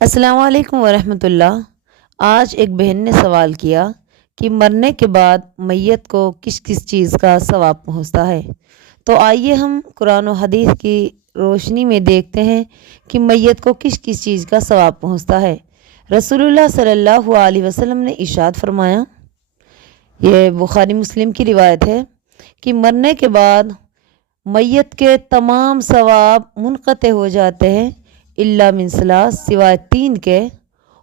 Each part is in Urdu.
السلام علیکم ورحمۃ اللہ۔ آج ایک بہن نے سوال کیا کہ مرنے کے بعد میت کو کس کس چیز کا ثواب پہنچتا ہے۔ تو آئیے ہم قرآن و حدیث کی روشنی میں دیکھتے ہیں کہ میت کو کس کس چیز کا ثواب پہنچتا ہے۔ رسول اللہ صلی اللہ علیہ وسلم نے ارشاد فرمایا، یہ بخاری مسلم کی روایت ہے کہ مرنے کے بعد میت کے تمام ثواب منقطع ہو جاتے ہیں الا من ثلاث، سوائے تین کے،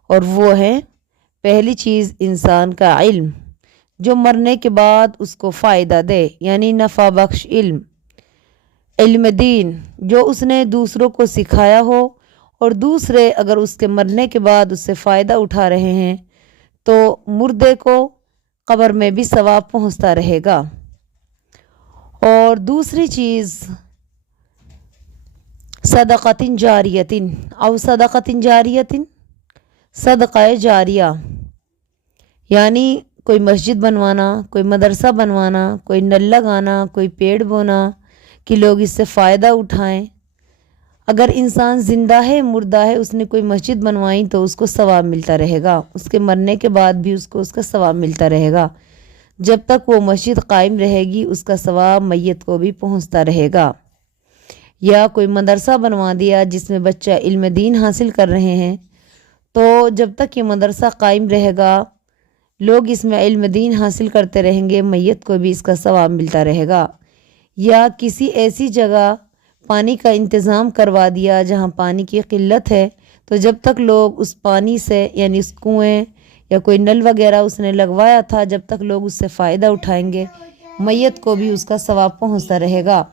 اور وہ ہے پہلی چیز انسان کا علم جو مرنے کے بعد اس کو فائدہ دے، یعنی نفع بخش علم، علم دین جو اس نے دوسروں کو سکھایا ہو، اور دوسرے اگر اس کے مرنے کے بعد اس سے فائدہ اٹھا رہے ہیں تو مردے کو قبر میں بھی ثواب پہنچتا رہے گا۔ اور دوسری چیز صدقۃ جاریۃ او صدقۃ جاریۃ، صدقہ جاریہ، یعنی کوئی مسجد بنوانا، کوئی مدرسہ بنوانا، کوئی نل لگانا، کوئی پیڑ بونا کہ لوگ اس سے فائدہ اٹھائیں۔ اگر انسان زندہ ہے مردہ ہے، اس نے کوئی مسجد بنوائی تو اس کو ثواب ملتا رہے گا، اس کے مرنے کے بعد بھی اس کو اس کا ثواب ملتا رہے گا۔ جب تک وہ مسجد قائم رہے گی اس کا ثواب میت کو بھی پہنچتا رہے گا۔ یا کوئی مدرسہ بنوا دیا جس میں بچہ علم دین حاصل کر رہے ہیں، تو جب تک یہ مدرسہ قائم رہے گا، لوگ اس میں علم دین حاصل کرتے رہیں گے، میت کو بھی اس کا ثواب ملتا رہے گا۔ یا کسی ایسی جگہ پانی کا انتظام کروا دیا جہاں پانی کی قلت ہے، تو جب تک لوگ اس پانی سے، یعنی اس کنویں یا کوئی نل وغیرہ اس نے لگوایا تھا، جب تک لوگ اس سے فائدہ اٹھائیں گے، میت کو بھی اس کا ثواب پہنچتا رہے گا۔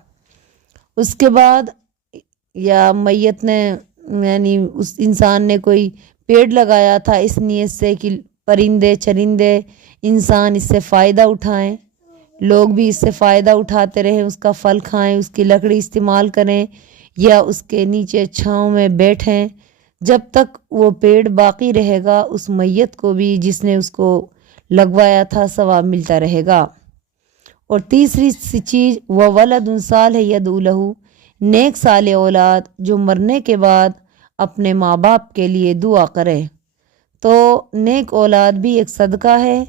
اس کے بعد یا میت نے، یعنی اس انسان نے کوئی پیڑ لگایا تھا اس نیت سے کہ پرندے چرندے انسان اس سے فائدہ اٹھائیں، لوگ بھی اس سے فائدہ اٹھاتے رہیں، اس کا پھل کھائیں، اس کی لکڑی استعمال کریں یا اس کے نیچے چھاؤں میں بیٹھیں، جب تک وہ پیڑ باقی رہے گا اس میت کو بھی جس نے اس کو لگوایا تھا ثواب ملتا رہے گا۔ اور تیسری چیز وَوَلَدٌ صَالِحٌ يَدْعُو لَهُ، نیک صالح اولاد جو مرنے کے بعد اپنے ماں باپ کے لیے دعا کرے۔ تو نیک اولاد بھی ایک صدقہ ہے،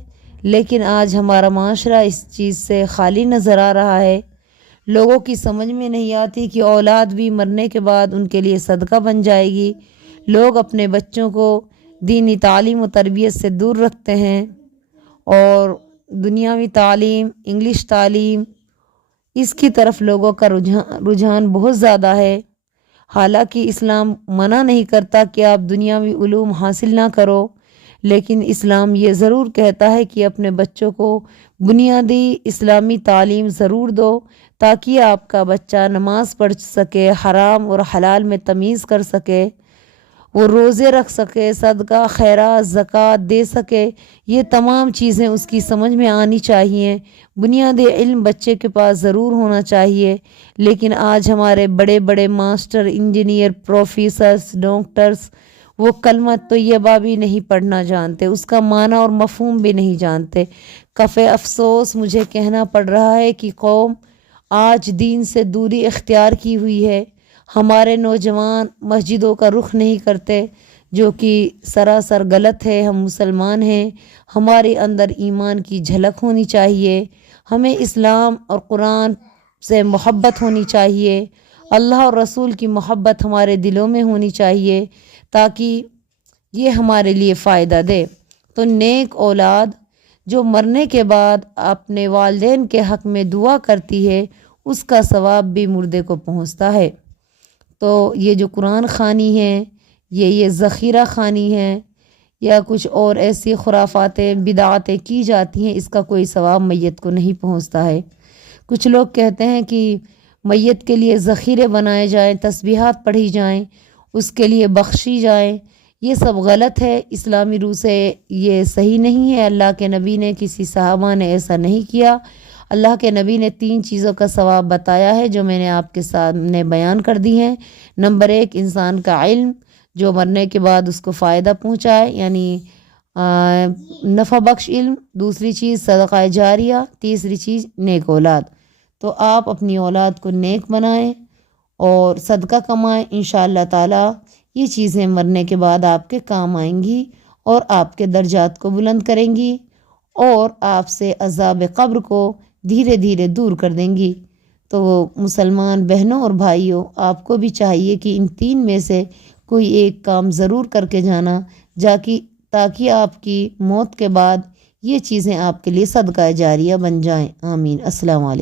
لیکن آج ہمارا معاشرہ اس چیز سے خالی نظر آ رہا ہے۔ لوگوں کی سمجھ میں نہیں آتی کہ اولاد بھی مرنے کے بعد ان کے لیے صدقہ بن جائے گی۔ لوگ اپنے بچوں کو دینی تعلیم و تربیت سے دور رکھتے ہیں، اور دنیاوی تعلیم، انگلش تعلیم، اس کی طرف لوگوں کا رجحان بہت زیادہ ہے۔ حالانکہ اسلام منع نہیں کرتا کہ آپ دنیاوی علوم حاصل نہ کرو، لیکن اسلام یہ ضرور کہتا ہے کہ اپنے بچوں کو بنیادی اسلامی تعلیم ضرور دو، تاکہ آپ کا بچہ نماز پڑھ سکے، حرام اور حلال میں تمیز کر سکے، وہ روزے رکھ سکے، صدقہ خیرات زکوٰۃ دے سکے۔ یہ تمام چیزیں اس کی سمجھ میں آنی چاہیے۔ بنیادی علم بچے کے پاس ضرور ہونا چاہیے، لیکن آج ہمارے بڑے بڑے ماسٹر، انجینئر، پروفیسرز، ڈاکٹرز وہ کلمہ طیبہ بھی نہیں پڑھنا جانتے، اس کا معنی اور مفہوم بھی نہیں جانتے۔ کفِ افسوس مجھے کہنا پڑ رہا ہے کہ قوم آج دین سے دوری اختیار کی ہوئی ہے۔ ہمارے نوجوان مسجدوں کا رخ نہیں کرتے، جو کہ سراسر غلط ہے۔ ہم مسلمان ہیں، ہمارے اندر ایمان کی جھلک ہونی چاہیے، ہمیں اسلام اور قرآن سے محبت ہونی چاہیے، اللہ اور رسول کی محبت ہمارے دلوں میں ہونی چاہیے، تاکہ یہ ہمارے لیے فائدہ دے۔ تو نیک اولاد جو مرنے کے بعد اپنے والدین کے حق میں دعا کرتی ہے، اس کا ثواب بھی مردے کو پہنچتا ہے۔ تو یہ جو قرآن خوانی ہے، یہ ذخیرہ خوانی ہے، یا کچھ اور ایسی خرافاتیں بدعاتیں کی جاتی ہیں، اس کا کوئی ثواب میت کو نہیں پہنچتا ہے۔ کچھ لوگ کہتے ہیں کہ میت کے لیے ذخیرے بنائے جائیں، تسبیحات پڑھی جائیں، اس کے لیے بخشی جائیں، یہ سب غلط ہے۔ اسلامی روح سے یہ صحیح نہیں ہے۔ اللہ کے نبی نے، کسی صحابہ نے ایسا نہیں کیا۔ اللہ کے نبی نے 3 چیزوں کا ثواب بتایا ہے جو میں نے آپ کے سامنے بیان کر دی ہیں۔ نمبر 1 انسان کا علم جو مرنے کے بعد اس کو فائدہ پہنچائے، یعنی نفع بخش علم۔ دوسری چیز صدقہ جاریہ۔ تیسری چیز نیک اولاد۔ تو آپ اپنی اولاد کو نیک بنائیں اور صدقہ کمائیں، انشاءاللہ تعالی یہ چیزیں مرنے کے بعد آپ کے کام آئیں گی اور آپ کے درجات کو بلند کریں گی اور آپ سے عذاب قبر کو دھیرے دھیرے دور کر دیں گی۔ تو مسلمان بہنوں اور بھائیوں، آپ کو بھی چاہیے کہ ان 3 میں سے کوئی ایک کام ضرور کر کے جانا تاکہ آپ کی موت کے بعد یہ چیزیں آپ کے لیے صدقہ جاریہ بن جائیں۔ آمین۔ السلام علیکم۔